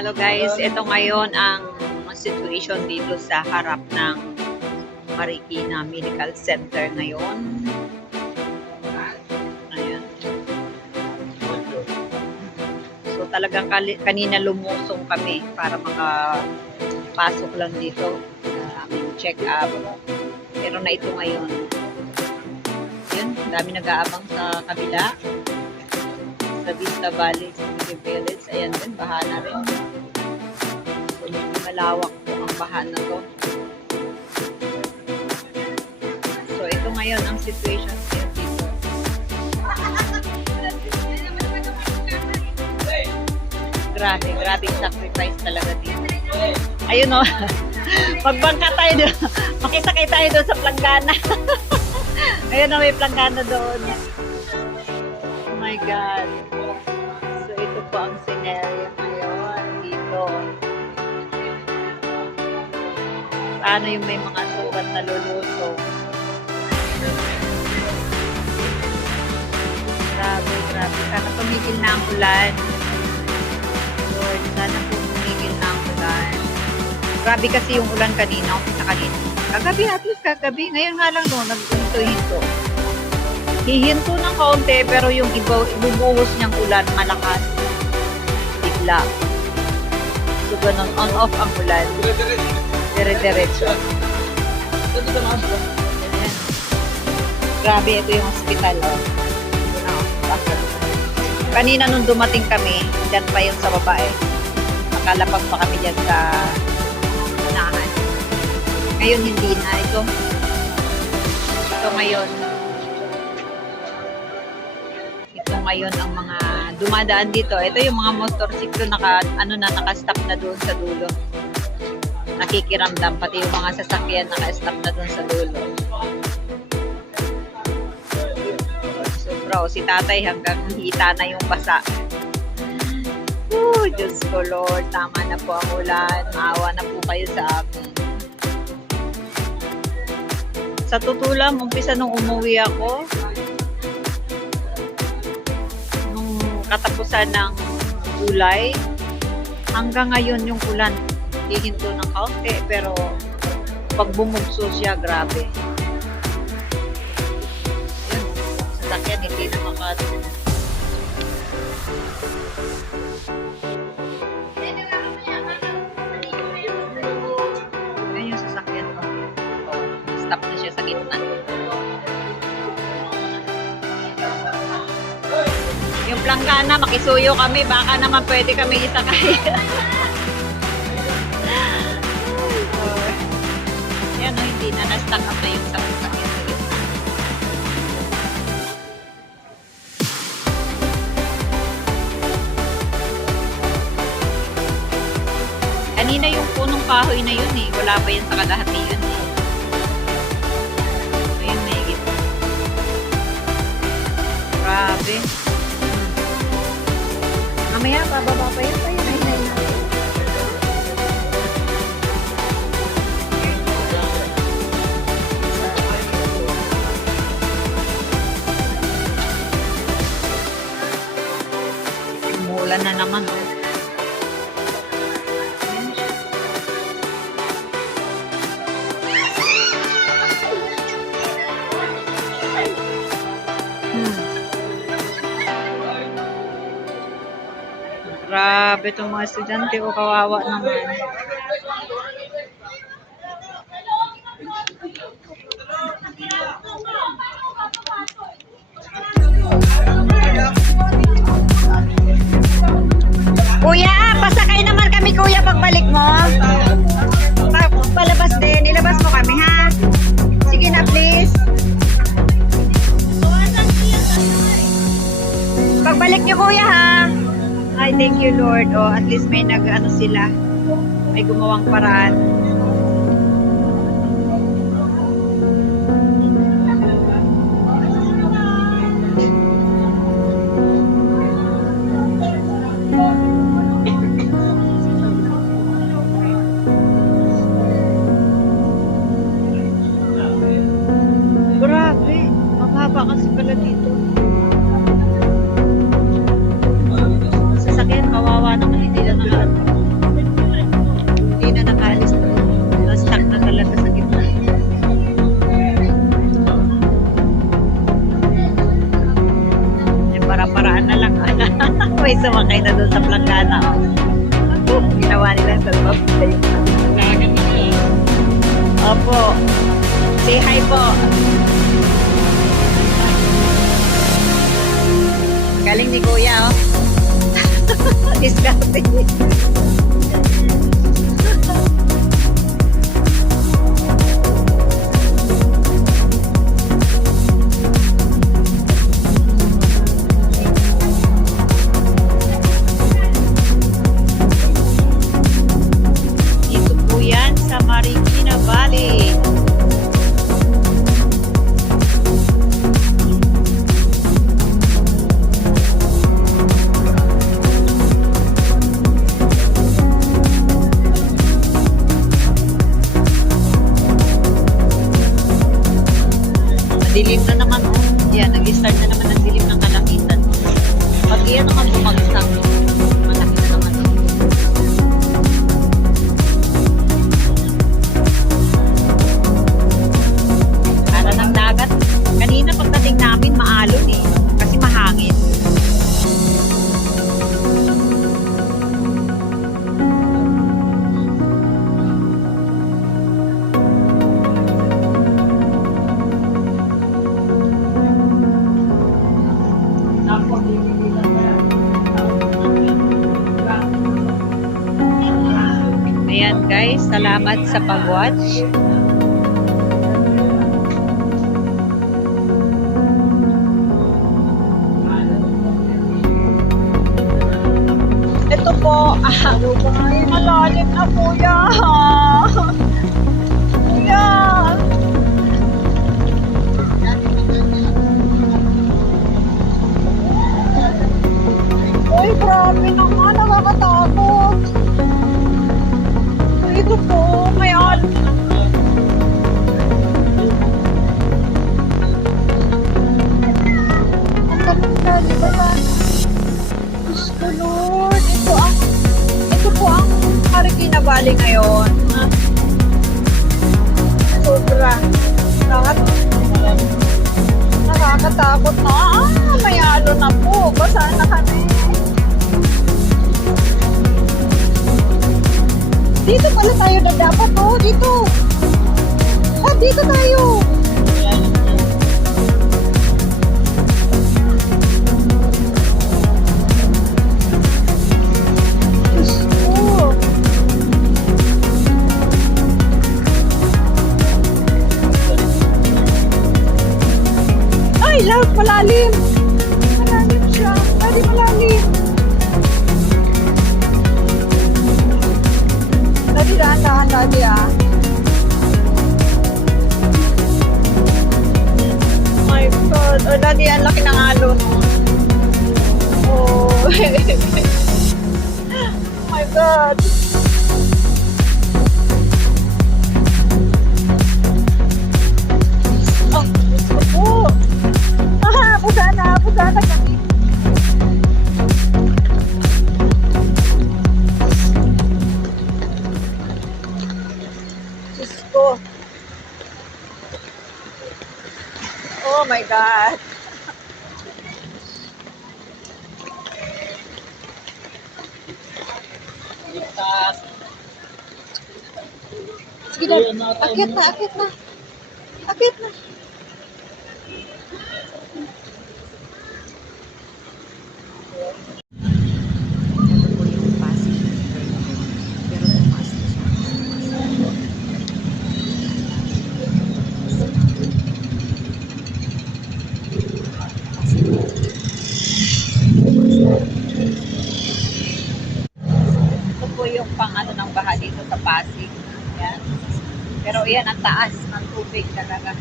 Hello guys, ito ngayon ang situation dito sa harap ng Marikina Medical Center ngayon. Ayan. So talagang kanina lumusong kami para makapasok lang dito sa aming check-up. Pero na ito ngayon. Yun, dami nag-aabang sa kabila. Sa Vista Valley Village. Ayan din, baha na rin. So, malawak po ang baha na to. So, ito ngayon ang situation dito. Grabe sacrifice talaga dito. Ayun o. Magbangka tayo doon. Makisakay tayo doon sa planggana. Ayun o, may planggana doon. Oh my God. So, ito po ang scenario ngayon dito. Paano yung may mga sugat na lulusong? Grabe. Sana tumigil na ang ulan. Lord, sana po tumigil na ang ulan. Grabe kasi yung ulan kanina. Umpisa kanina. Kagabi, at least kagabi. Ngayon nga lang no, naghinto-hinto. Hihinto ng kaunti, pero yung ibubuhos niyang ulan, malakas. Bigla. So, ganun, on-off ang ulan. Dire-diretso. Ayan. Grabe, ito yung hospital. Oh. Kanina nung dumating kami, dyan pa yung sa babae. Nakalapag pa kami dyan sa unahan. Ngayon, hindi na. Ito ngayon ang mga dumadaan dito. Ito yung mga motorsiklo naka-stop na doon sa dulo. Nakikiramdam pati yung mga sasakyan naka-stop na doon sa dulo. So bro, si tatay hanggang hita na yung basa. Diyos ko Lord, tama na po ang ulan. Maawa na po kayo sa amin. Sa tutulang, umpisa nung umuwi ako, katapusan ng July, hanggang ngayon yung ulan hihinto ng kaunti, pero pag bumugso siya, grabe. Yun, sasakyan hindi na ayun yung sasakyan ko. Stop na siya sa gitna. Yung planggana, makisuyo kami. Baka naman pwede kami isakay. Yan o, hindi na na-stack up na yung sakit. Kanina yung punong kahoy na yun eh. Wala pa yan sa kalahati yun eh. Ayun, may higit. Grabe. Mamaya, bababa pa yun. Ayun. Umuulan na naman. Oh. Grabe itong mga estudyante ko, kawawa naman. Kuya, pasakay naman kami kuya pagbalik mo. Palabas din, ilabas mo kami ha. Sige na please. Pagbalik niyo kuya ha. Ay, thank you Lord. Oh, at least may nag-ano sila. May gumawang paraan. Grabe. Mababa kasi pala dito. Sasakyan, kawawa naman, hindi na naman. nakita doon sa planggana. Oh. Ginawa nila sa loob. Opo. Say hi po. Galing ni Kuya, oh. Diskarte. Dito po yan sa Marikina Valley. Dilim na naman, oh. Yan, nag-start na naman ang dilim ng kalakitan. Pag yan naman bumagsak, malaki na naman. Para ng dagat. Kanina pagdating namin, maalon eh. Kasi mahangin. Ayan guys, salamat sa pag-watch. Ito po, malalim na kuya. Kuya. Uy, grabe naman, nakakatakot. Ito po, may al. Ang ganda, di ba ba? Diyos ko, Lord. Ito po ang Marikina Valley ngayon. Sobra. Nakakatakot na. May alo na po. Basa na kami. Dito pala tayo na dapat, oh. Dito. Ah, dito tayo. Diyos ko. Ay, love, malalim. Malalim siya. Pwede malalim. Dati dahan-dahan dati, ah. Oh my God. Oh, dati ang laki ng alon. Oh. Oh my God. Oh, gusto po. Pusana kami. Diyos ko. Oh my God. Sige na. Akit na. Akit na. Ito po yung pang-ano ng baha dito sa Pasig. Yan. Pero yan, ang taas ng tubig talaga.